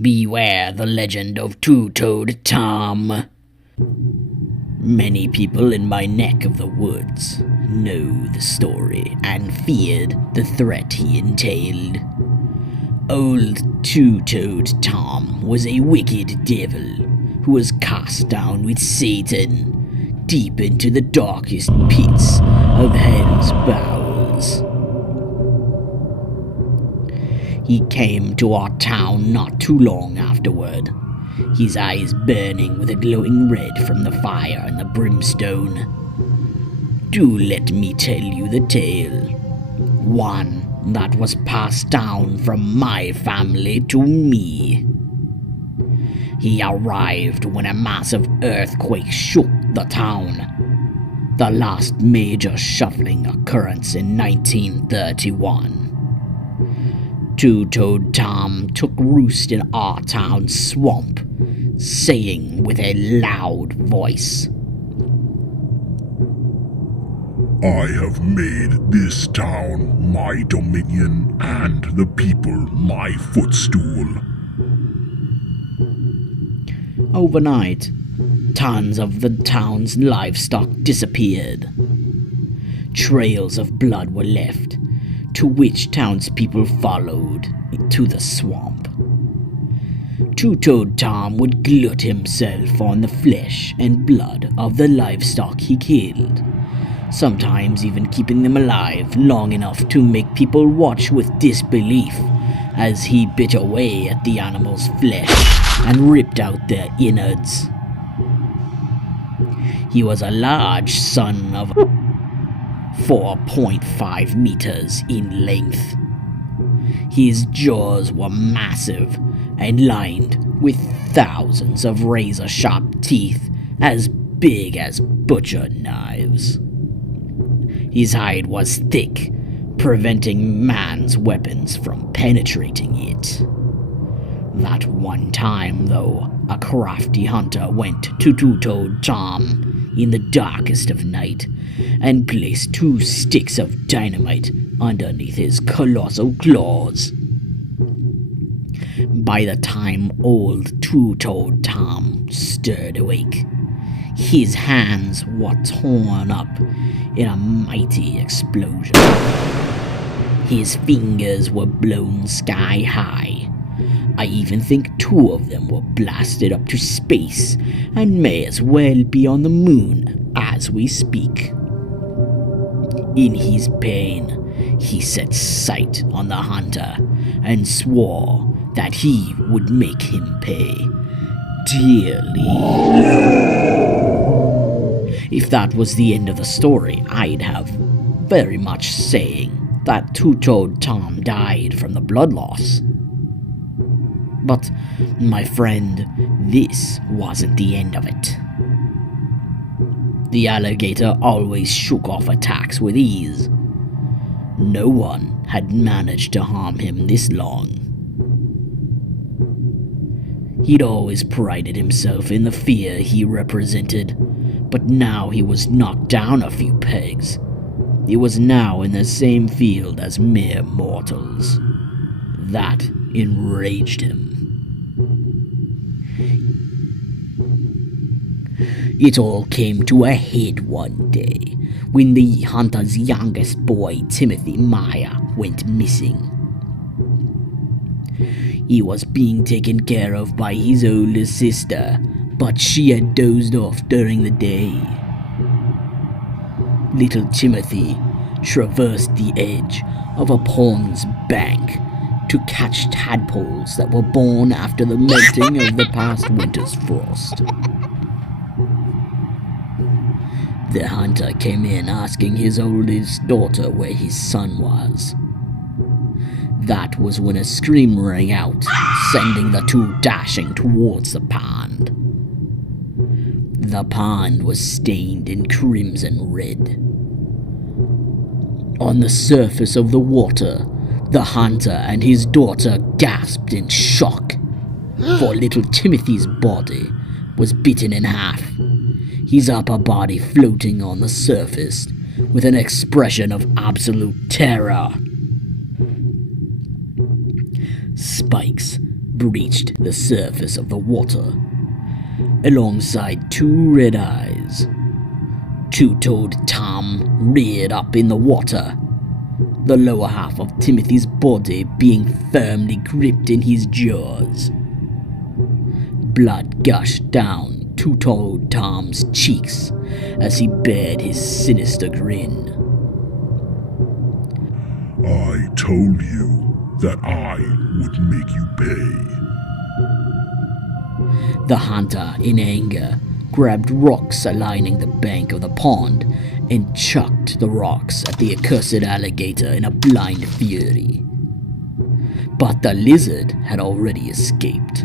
Beware the legend of Two-Toed Tom. Many people in my neck of the woods know the story and feared the threat he entailed. Old Two-Toed Tom was a wicked devil who was cast down with Satan deep into the darkest pits of hell's bowels. He came to our town not too long afterward, his eyes burning with a glowing red from the fire and the brimstone. Do let me tell you the tale, one that was passed down from my family to me. He arrived when a massive earthquake shook the town, the last major shuffling occurrence in 1931. Two-Toed Tom took roost in our town's swamp, saying with a loud voice, I have made this town my dominion and the people my footstool. Overnight, tons of the town's livestock disappeared. Trails of blood were left, to which townspeople followed to the swamp. Two-Toed Tom would glut himself on the flesh and blood of the livestock he killed, sometimes even keeping them alive long enough to make people watch with disbelief as he bit away at the animal's flesh and ripped out their innards. He was a large son of 4.5 meters in length. His jaws were massive and lined with thousands of razor-sharp teeth as big as butcher knives. His hide was thick, preventing man's weapons from penetrating it. That one time, though, a crafty hunter went to Two-Toed Tom in the darkest of night and placed 2 sticks of dynamite underneath his colossal claws. By the time old Two-Toed Tom stirred awake, his hands were torn up in a mighty explosion. His fingers were blown sky high. I even think 2 of them were blasted up to space and may as well be on the moon as we speak. In his pain, he set sight on the hunter and swore that he would make him pay dearly. If that was the end of the story, I'd have very much saying that Two-Toed Tom died from the blood loss. But, my friend, this wasn't the end of it. The alligator always shook off attacks with ease. No one had managed to harm him this long. He'd always prided himself in the fear he represented, but now he was knocked down a few pegs. He was now in the same field as mere mortals. That enraged him. It all came to a head one day when the hunter's youngest boy, Timothy Meyer, went missing. He was being taken care of by his older sister, but she had dozed off during the day. Little Timothy traversed the edge of a pond's bank to catch tadpoles that were born after the melting of the past winter's frost. The hunter came in asking his oldest daughter where his son was. That was when a scream rang out, sending the 2 dashing towards the pond. The pond was stained in crimson red. On the surface of the water, the hunter and his daughter gasped in shock, for little Timothy's body was bitten in half, his upper body floating on the surface with an expression of absolute terror. Spikes breached the surface of the water, alongside two red eyes. Two-toed Tom reared up in the water, the lower half of Timothy's body being firmly gripped in his jaws. Blood gushed down Two-toed Tom's cheeks as he bared his sinister grin. I told you that I would make you pay. The hunter, in anger, grabbed rocks lining the bank of the pond and chucked the rocks at the accursed alligator in a blind fury. But the lizard had already escaped.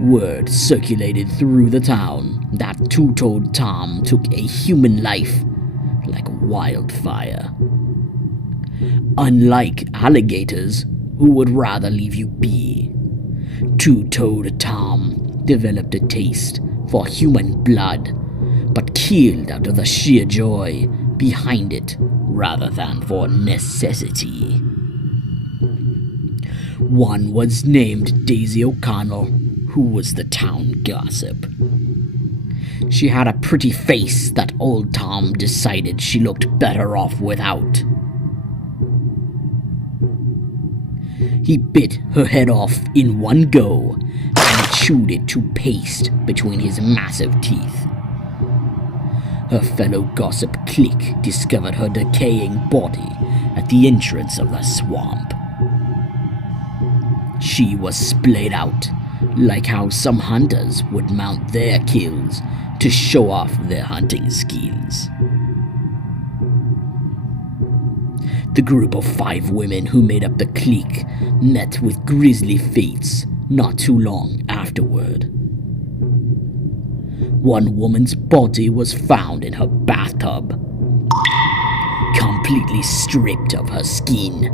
Word circulated through the town that Two-toed Tom took a human life like wildfire. Unlike alligators, who would rather leave you be, Two-toed Tom developed a taste for human blood, but killed out of the sheer joy behind it rather than for necessity. One was named Daisy O'Connell, who was the town gossip. She had a pretty face that old Tom decided she looked better off without. He bit her head off in one go and chewed it to paste between his massive teeth. Her fellow gossip clique discovered her decaying body at the entrance of the swamp. She was splayed out, like how some hunters would mount their kills to show off their hunting skills. The group of 5 women who made up the clique met with grisly fates not too long afterward. One woman's body was found in her bathtub, completely stripped of her skin,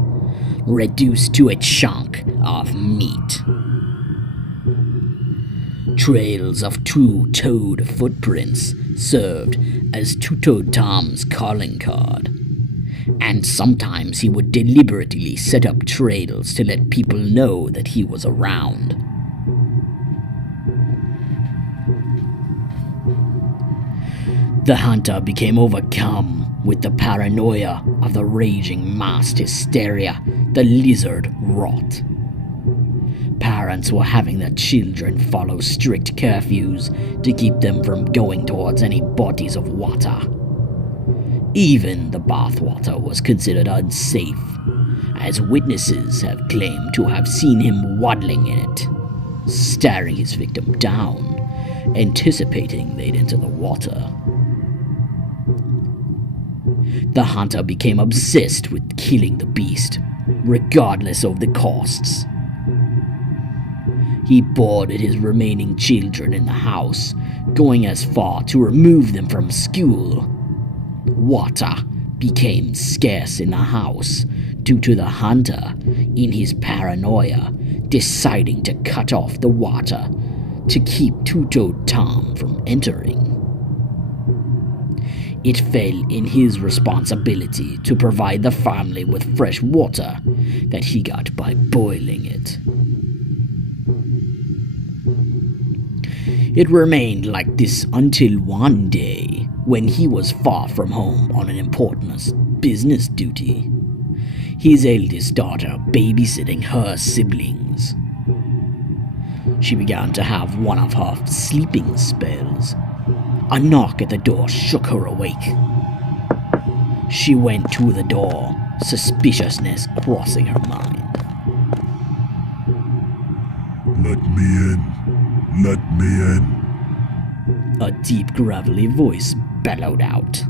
reduced to a chunk of meat. Trails of two-toed footprints served as Two-toed Tom's calling card, and sometimes he would deliberately set up trails to let people know that he was around. The hunter became overcome with the paranoia of the raging mass hysteria the lizard wrought. Parents were having their children follow strict curfews to keep them from going towards any bodies of water. Even the bathwater was considered unsafe, as witnesses have claimed to have seen him waddling in it, staring his victim down, anticipating they'd enter the water. The hunter became obsessed with killing the beast, regardless of the costs. He boarded his remaining children in the house, going as far to remove them from school. Water became scarce in the house due to the hunter, in his paranoia, deciding to cut off the water to keep Two-toed Tom from entering. It fell in his responsibility to provide the family with fresh water that he got by boiling it. It remained like this until one day, when he was far from home on an important business duty, his eldest daughter babysitting her siblings. She began to have one of her sleeping spells. A knock at the door shook her awake. She went to the door, suspiciousness crossing her mind. Let me in. Let me in. A deep, gravelly voice bellowed out.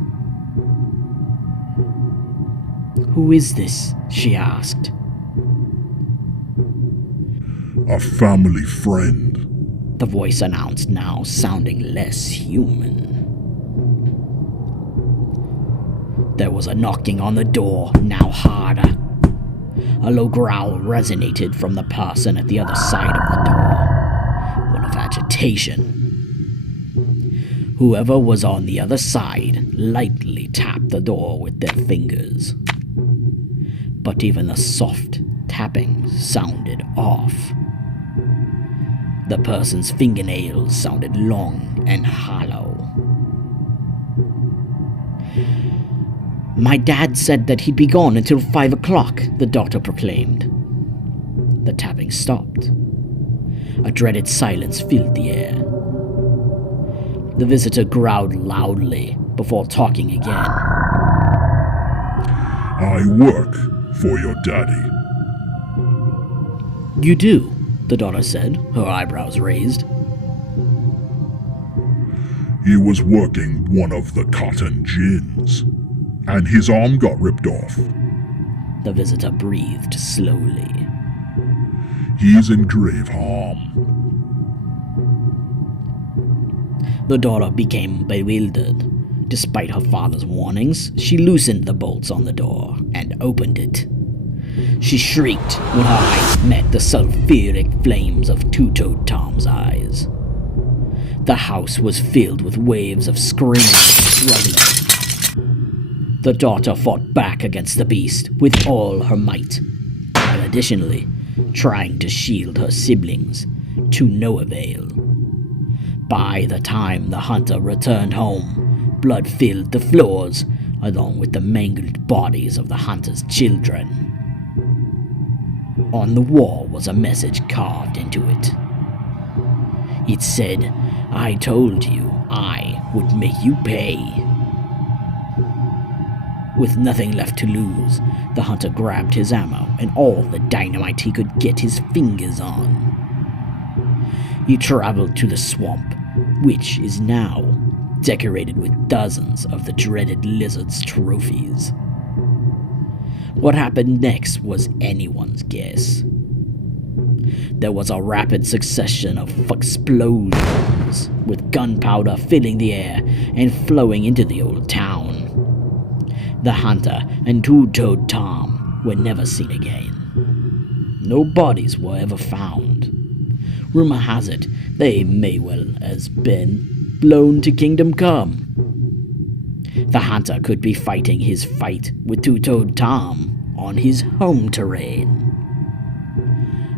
"Who is this?" she asked. A family friend. The voice announced, now sounding less human. There was a knocking on the door, now harder. A low growl resonated from the person at the other side of the door, one of agitation. Whoever was on the other side lightly tapped the door with their fingers. But even the soft tapping sounded off. The person's fingernails sounded long and hollow. "My dad said that he'd be gone until 5 o'clock, the doctor proclaimed. The tapping stopped. A dreaded silence filled the air. The visitor growled loudly before talking again. I work for your daddy. "You do," the daughter said, her eyebrows raised. He was working one of the cotton gins, and his arm got ripped off. The visitor breathed slowly. He's in grave harm. The daughter became bewildered. Despite her father's warnings, she loosened the bolts on the door and opened it. She shrieked when her eyes met the sulfuric flames of Two-Toed Tom's eyes. The house was filled with waves of screaming and struggling. The daughter fought back against the beast with all her might, while additionally trying to shield her siblings, to no avail. By the time the hunter returned home, blood filled the floors, along with the mangled bodies of the hunter's children. On the wall was a message carved into it. It said, "I told you I would make you pay." With nothing left to lose, the hunter grabbed his ammo and all the dynamite he could get his fingers on. He traveled to the swamp, which is now decorated with dozens of the dreaded lizard's trophies. What happened next was anyone's guess. There was a rapid succession of explosions, with gunpowder filling the air and flowing into the old town. The hunter and Two-Toed Tom were never seen again. No bodies were ever found. Rumor has it they may well has been blown to Kingdom Come. The hunter could be fighting his fight with Two-Toed Tom on his home terrain.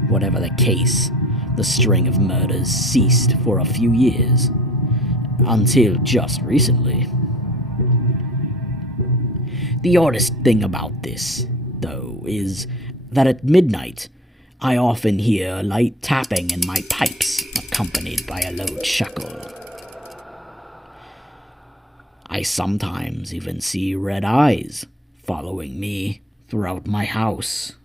Whatever the case, the string of murders ceased for a few years, until just recently. The oddest thing about this, though, is that at midnight, I often hear a light tapping in my pipes, accompanied by a low chuckle. I sometimes even see red eyes following me throughout my house.